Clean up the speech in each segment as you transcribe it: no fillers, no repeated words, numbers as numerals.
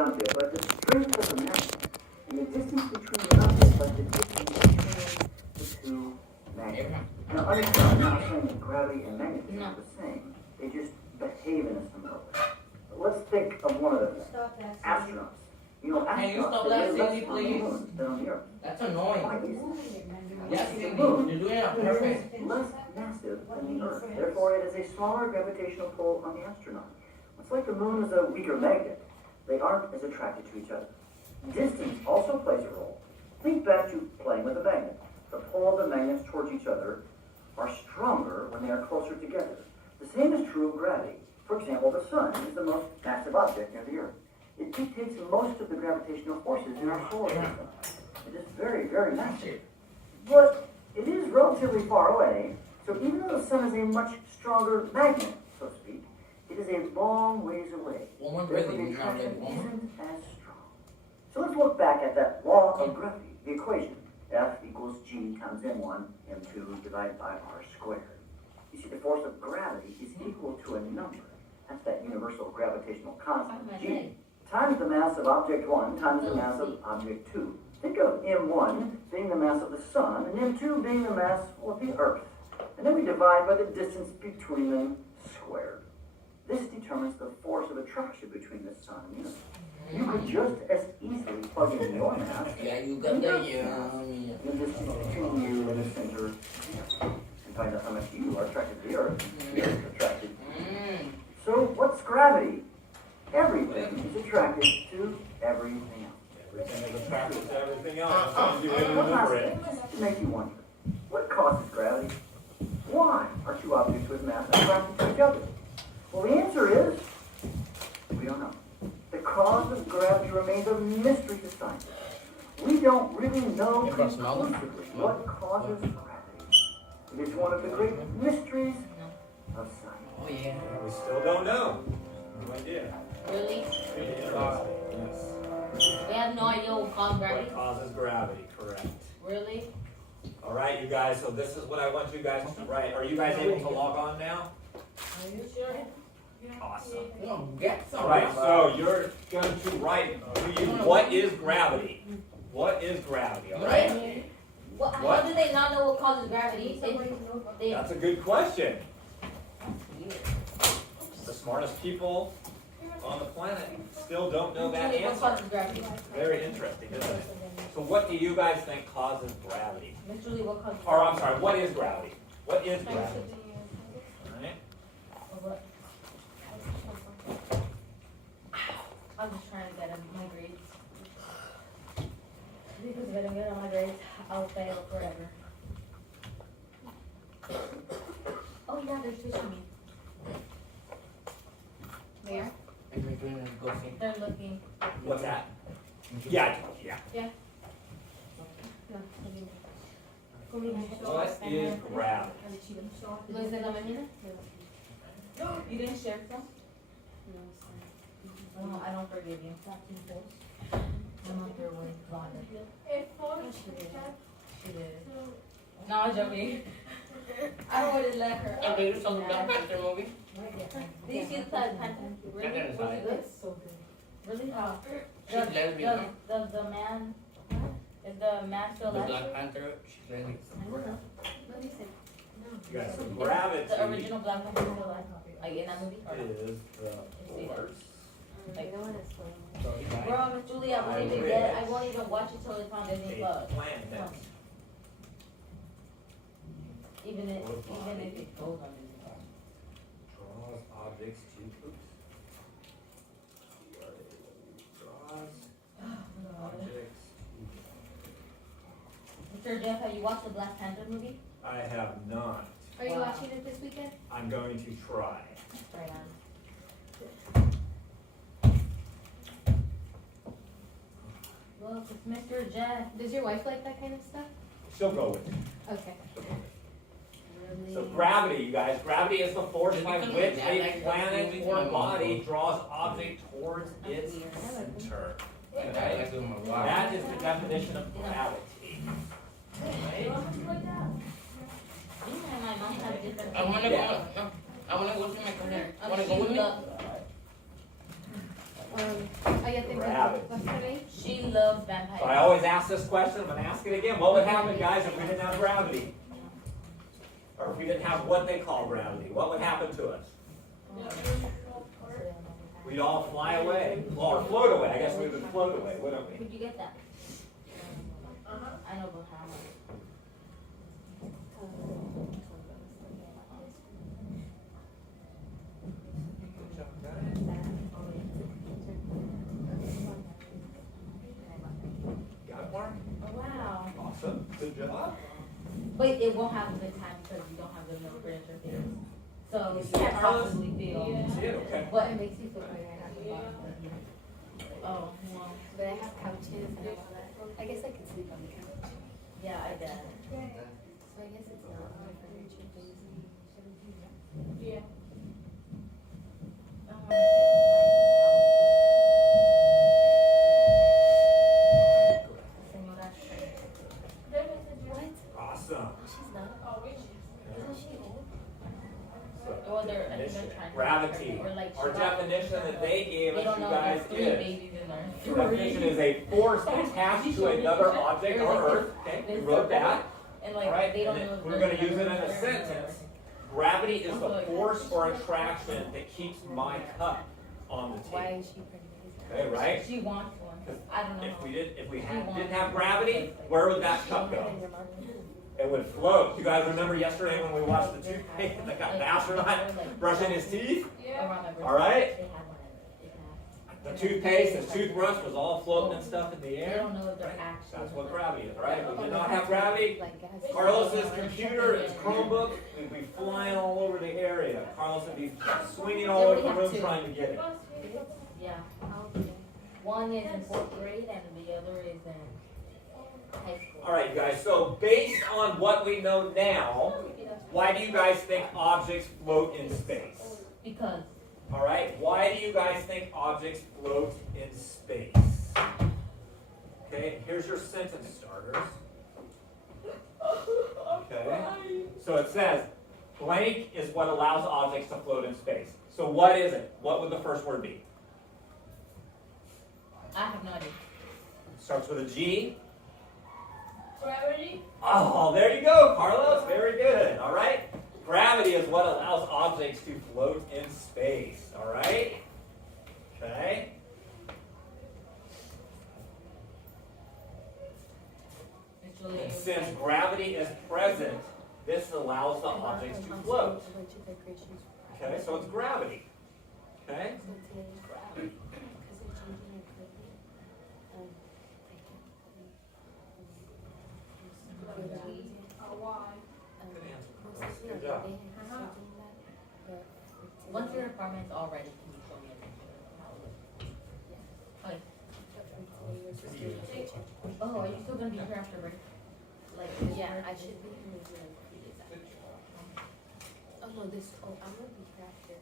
object like the strength of a magnet, and the distance between the objects like the distance between the two magnets. Now, understand, I'm not saying that gravity and magnetism are the same. They just behave in a similar way. Let's think of one of them. Astronauts. You know, astronauts, they live less on the moon than on the Earth. That's annoying. Why is that? Yes, The Cindy, moon you're doing it on is purpose. less massive than the Earth. Therefore, it has a smaller gravitational pull on the astronaut. It's like the moon is a weaker magnet. They aren't as attracted to each other. Distance also plays a role. Think back to playing with a magnet. The pull of the magnets towards each other are stronger when they are closer together. The same is true of gravity. For example, the sun is the most massive object near the Earth. It dictates most of the gravitational forces in our solar system. It is very, very massive. But it is relatively far away, so even though the sun is a much stronger magnet, so to speak, it is a long ways away. Woman Therefore, really the is not really attraction woman. isn't as strong. So let's look back at that law of gravity, the equation. F equals G times M1, M2 divided by R squared. You see, the force of gravity is equal to a number. That's that universal gravitational constant, G, times the mass of object 1 times the mass of object 2. Think of M1 being the mass of the sun, and M2 being the mass of the Earth. And then we divide by the distance between them squared. This determines the force of attraction between the sun and the Earth. You could just as easily plug in your mass. Yeah, you got the And just between you and the center and find out how much you are attracted to the Earth. The Earth is attracted. So what's gravity? Everything is attracted to everything else. Everything is attracted to everything else. That's you didn't One last remember it. thing, just to make you wonder. What causes gravity? Why are two objects with mass attracted to each other? Well, the answer is, we don't know. The cause of gravity remains a mystery to scientists. We don't really know conclusively what causes gravity. It is one of the great mysteries of science. Oh yeah. We still don't know. No idea. Really? Yes. We have no idea what causes gravity? What causes gravity, correct. Really? All right, you guys, so this is what I want you guys to write. Are you guys able to log on now? Are you sure? Awesome. No, get some. All right, so you're going to write to you, what is gravity? What is gravity, all right? How do they not know what causes gravity? That's a good question. The smartest people on the planet still don't know that What answer. causes gravity? Very interesting, isn't it? So what do you guys think causes gravity? Miss Julie, what causes Or gravity? I'm sorry, what is gravity? What is gravity? All right. Or what? I'm just trying to get my grades. Because if I don't get all my grades, I'll fail forever. Oh yeah, there's fish in me. Where? They're looking. What's that? Yeah, yeah. What is gravity? ¿Lo hice en la mañana? You didn't share some? No, I don't forgive you. I'm not there with Vonda. She did. No, I'm joking. I don't want to let her. I made some Black Panther movie. Did you see the Black Panther? Really? I didn't Was see it it. good? So good. Really? How? She's lesbian. The man. Is the man still The alive? Black Panther, she's lesbian. I don't know. Let me see. You guys, so The gravity original Black Panther still alive? Like in that movie? Or not? is the force. Like, So he died. bro, Miss Julie, I won't even get. I won't even watch it till it's on Disney A Plus. planet. Even if it goes on Disney Plus. Draws objects to, oops. Draws objects Mr. Jeff, have you watched the Black Panther movie? to. I have not. Are you Wow. watching it this weekend? I'm going to try. Right on. Look, it's Mr. Jeff. Does your wife like that kind of stuff? She'll go with it. Okay. Really? So gravity, you guys, gravity is the force by Did you which come a back planet next or week? body draws object towards its center. Okay? That is the definition of gravity. Right? My mom has different. I wanna go. No, I wanna go to my cousin. Wanna go with me? Ay, ya te encontré gravity? She loves vampires. So I always ask this question, I'm going to ask it again. What would happen, guys, if we didn't have gravity? Or if we didn't have what they call gravity? What would happen to us? We'd all fly away. Or float away. I guess we would float away, wouldn't we? Could you get that? I know Bahamas. Got it, Mark? Oh, wow. Awesome. Good job. But it won't have a good time because you don't have the middle furniture here. So You you see it, can't Carlos? possibly feel. You see it? Okay. But It makes you feel better at the bottom. oh, well, But I have couches and all that. I guess I could sleep on the couch. yeah, I guess. So I guess it's not my furniture things. Oh, my goodness. What? Awesome. She's not. Isn't she old? Or they're, I think Definition. they're trying to. Gravity. Or like Our she got- definition that they gave They us, don't you know guys, there's 3 is babies in there. definition is a force attached to another object or earth. Okay, we wrote that. And All like, right, they don't and know then if we're they're going to use it in a there. sentence. Gravity is the force or attraction that keeps my cup on the Why table. is she pregnant? Okay, right? She wants one. I don't know. If we didn't have gravity, where would that cup go? It would float. You guys remember yesterday when we watched the toothpaste and the astronaut brushing his teeth? All right. The toothpaste, his toothbrush was all floating and stuff in the They air. don't know if they're actually. That's what gravity is, right? If we did not have gravity, Like gas. Carlos's computer, his Chromebook, would be flying all over the area. Carlos would be swinging all over the room trying to get it. Yeah. One is in 4th grade and the other is in high school. All right, guys, so based on what we know now, why do you guys think objects float in space? Because. All right, why do you guys think objects float in space? Okay, here's your sentence starters. Okay, so it says, blank is what allows objects to float in space. So what is it? What would the first word be? I have no idea. Starts with a G. Gravity? Oh, there you go, Carlos. Very good. All right. Gravity is what allows objects to float in space. All right. Okay. And since gravity is present, this allows the objects to float. Okay, so it's gravity. Okay. Good job. Once your apartment's all ready, can you show me a picture of how it looks? Okay. Oh, are you still gonna be here after break? Like, Yeah, I should be in the room 3 days after. Oh no, I'm gonna be here after.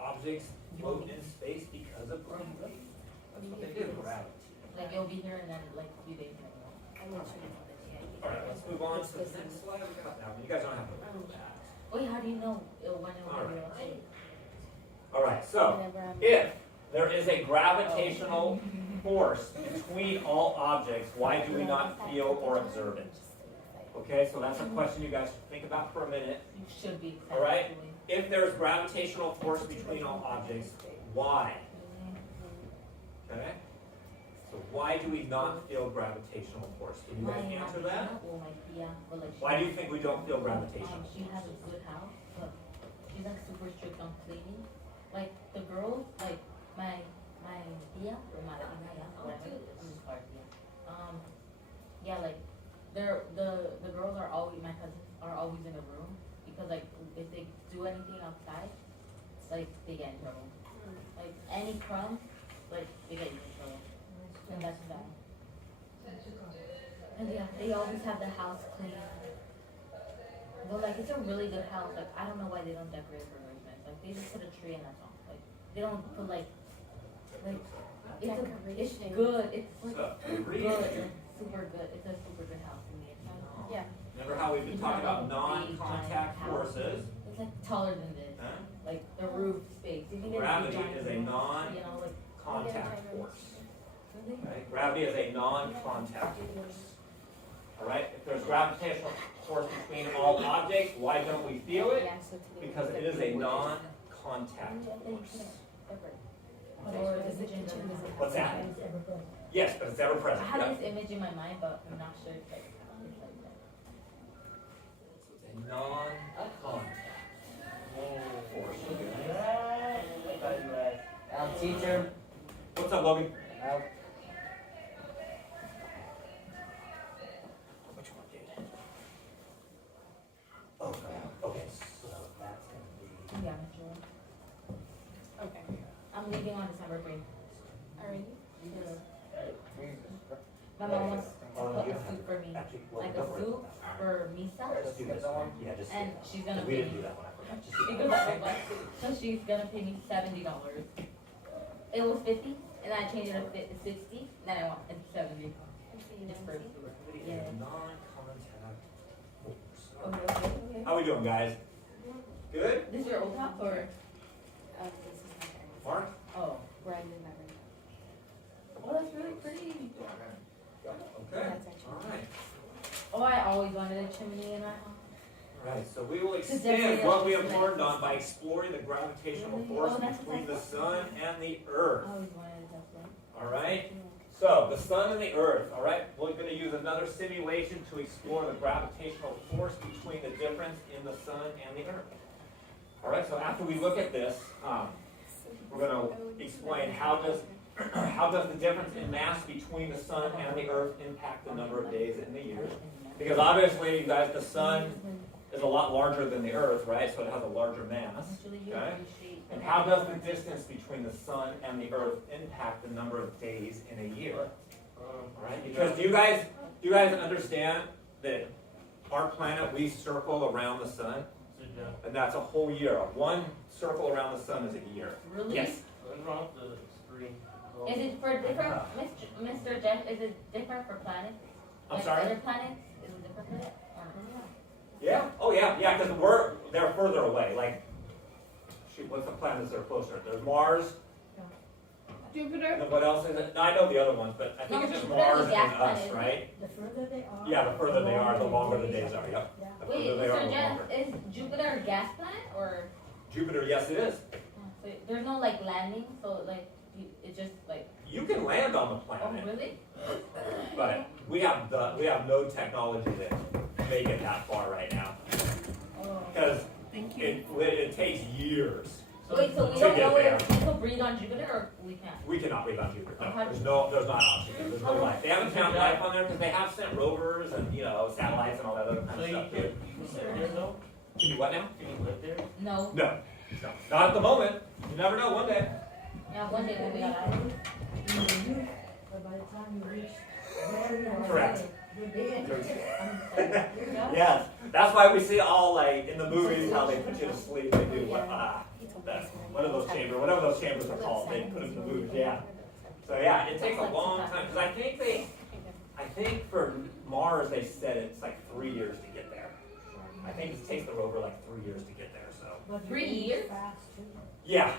Objects float in space because of gravity. That's what they do, gravity. like you'll be here and then like a few days later. I'm not sure about this yet. All right, let's move on to the next slide. We got that one. You guys don't have to look at that. Wait, how do you know when it will All be right. real? All right, so Whenever I'm. if there is a gravitational force between all objects, why do we not feel or observe it? Okay, so that's a question you guys should think about for a minute. You should be. All right. If there's gravitational force between all objects, why? Okay. So why do we not feel gravitational force? Can you guys answer that? Why do you think we don't feel gravitational? She has a good house, but she's like super strict on cleaning. Like the girls, like my tia or my whatever. I'm just called tia. Yeah, like the girls are always, my cousins are always in a room because like if they do anything outside, it's like they get in trouble. Like any crumbs, like they get in trouble. And that's bad. And yeah, they always have the house clean. But like it's a really good house. Like I don't know why they don't decorate for Christmas. Like they just put a tree and that's all. Like they don't put like it's good. It's like So, the good. reason, It's super good. It's a super good house in the inside. Yeah. remember how we've been talking about non-contact forces? It's like taller than this. Huh? Like the roof space. You can get Gravity giant is a roof, non- you know, like Contact force. Gravity is a non-contact force. All right? If there's gravitational force between all objects, why don't we feel it? Yeah, so today Because it is a non-contact force. Or is it gender? What's that? Yes, but it's ever I present. had Yep. this image in my mind, but I'm not sure if it's like that. It's a non-contact force. Teacher. What's up, Logan? Which one, dude? Oh, okay. So that's gonna be. Yeah, sure. Okay. I'm leaving on December 3. Alright. My mom wants to Oh, cook you a have soup for me. Actually, well, Like a don't worry. soup for Misa. Let's do this. Yeah, just. And she's gonna We pay didn't me. do that one. I forgot. Just do Because that I one. don't like soup. So she's gonna pay me $70. It was 50, and I changed it to 60. Then I want it's 70. It's for soup. Yeah. Non-contact force. Okay. How we doing, guys? Good? This is your old house or? This is my parents. Mark? Oh. Where I live every day. Oh, that's really pretty. Okay. That's actually. All right. Oh, I always wanted a chimney in my house. All right. So we will definitely extend what we have like- learned on by exploring the gravitational Really? force Oh, that's between the what I sun and the earth. I always wanted a Tesla. All right. So the sun and the earth. All right. We're going to use another simulation to explore the gravitational force between the difference in the sun and the earth. All right. So after we look at this, we're going to explain how does the difference in mass between the sun and the earth impact the number of days in the year? Because obviously, you guys, the sun is a lot larger than the earth, right? So it has a larger mass. Okay? And how does the distance between the sun and the earth impact the number of days in a year? All right? Because do you guys understand that our planet, we circle around the sun, and that's a whole year. One circle around the sun is a year. Really? Yes. Is it for different, Mr. Jeff, is it different for planets? I'm Like sorry? other planets, is it different for that? Or not? Yeah. Oh yeah. Yeah. Because they're further away. Like, shoot, what's the planets that are closer? There's Mars. Jupiter. And then what else is it? No, I know the other ones, but I think No, it's just Jupiter is Mars a gas and planet, us, isn't right? The further they are. Yeah, the further they are, the longer the days are. Yep. The Wait, further they are, Mr. the Jeff, longer. is Jupiter a gas planet or? Jupiter, yes, it is. So there's no like landing, so like it's just like, You can land on the oh planet, really? but we have no technology to make it that far right now Oh. because it takes years. Wait, so we To don't get know there. if we can breathe on Jupiter or we can't? We cannot breathe on Jupiter. How- No, there's not oxygen. There's no life. They haven't found life on there because they have sent rovers and satellites and all that other kind So of you stuff. can live there though? Can you what now? Can you live there? No. No, not at the moment. You never know. One day. Yeah, one day we'll be alive. But by the time you reach there, Correct. you're dead. Yes, that's why we see all like in the movies how they put you to sleep. They do whatever those chambers are called. They put them in the movies. Yeah. So yeah, it takes a long time because I think for Mars they said it's like 3 years to get there. I think it takes the rover like 3 years to get there. So But 3 you years? fast too. yeah.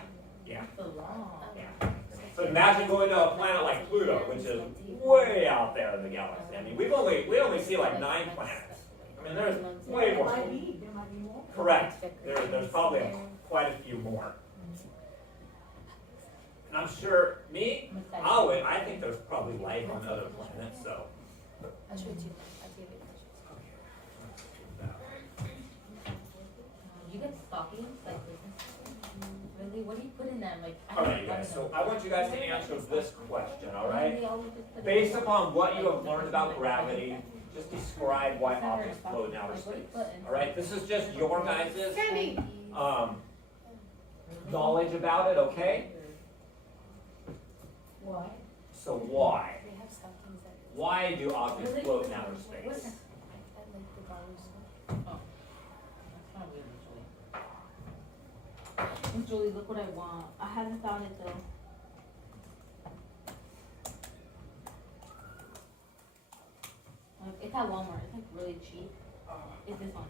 That's a long. Yeah. So imagine going to a planet like Pluto, which is way out there in the galaxy. I mean, we only see like 9 planets. I mean, there's way There more. might be more. Correct. There's probably quite a few more. And I'm sure I think there's probably life on other planets. So. I'll show it to you. I'll give it. You get stockings like this? Really? What do you put in them? Like, I All don't right, you guys. know. So I want you guys to answer this question. All right. They always just put it Based in- upon what you have learned about gravity, just describe why objects float in outer Like, what do you space. put in- All right. This is just your guys' Sandy. knowledge about it. Okay. Why? So why? They have stockings that. Why do objects Really? float in outer What- space? I like the dollars. Oh. That's not weird, Julie. Julie, look what I want. I haven't found it though. It's at Walmart. It's like really cheap. It's this one.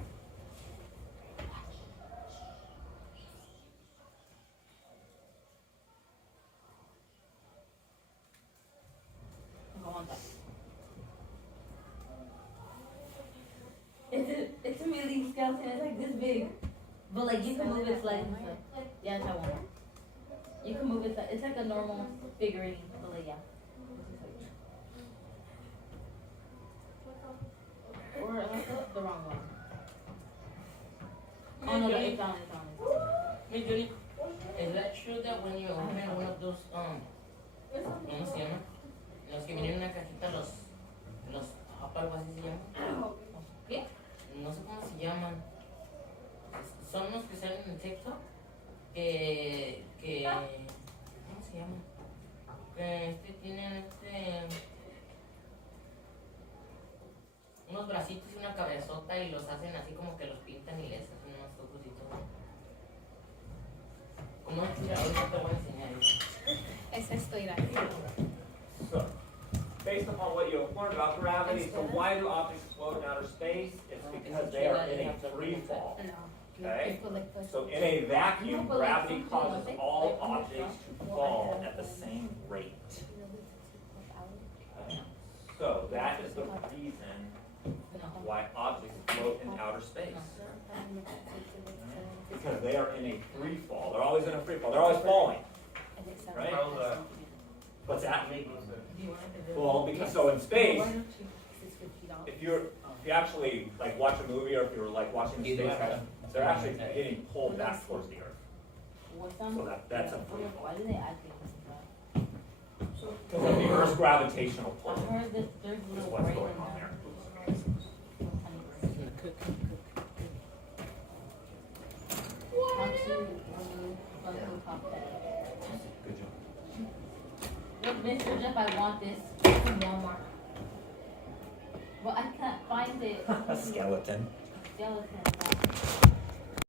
skeleton is like this big. But like you can move its legs and stuff. Yeah, it's that one. You can move it. It's like a normal figurine, but like yeah. Or the wrong one. Oh no, it's on. Hey, Julie, is that true that when you open one of those, ¿cómo se llama? Los que vienen en una cajita, los top, algo así se llaman? ¿Qué? No sé cómo se llaman. Son los que salen en TikTok, ¿cómo se llaman? Que tienen unos bracitos y una cabezota y los hacen así como que los pintan y les hacen unos ojos y todo. Como ahorita te voy a enseñar eso. Es esto, Ira. So, based upon what you have learned about gravity, so why do objects float in outer space? It's because they are in a free fall. No. Okay. People like this. So in a vacuum, gravity causes all objects to fall at the same rate. Okay. So that is the reason why objects float in outer space. Because they are in a free fall. They're always in a free fall. They're always falling. Right? What's that? Well, because so in space, if you actually like watch a movie or if you're like watching the space station, they're actually getting pulled back towards the Earth. So that's a free fall. Why do they add things like Because of the Earth's gravitational that? pull I heard that there's a is little what's brain going in on there. there. How to remove Funko Pop head. Good job. Look, Mr. Jeff, I want this from Walmart. But I can't find it. A skeleton. Skeleton.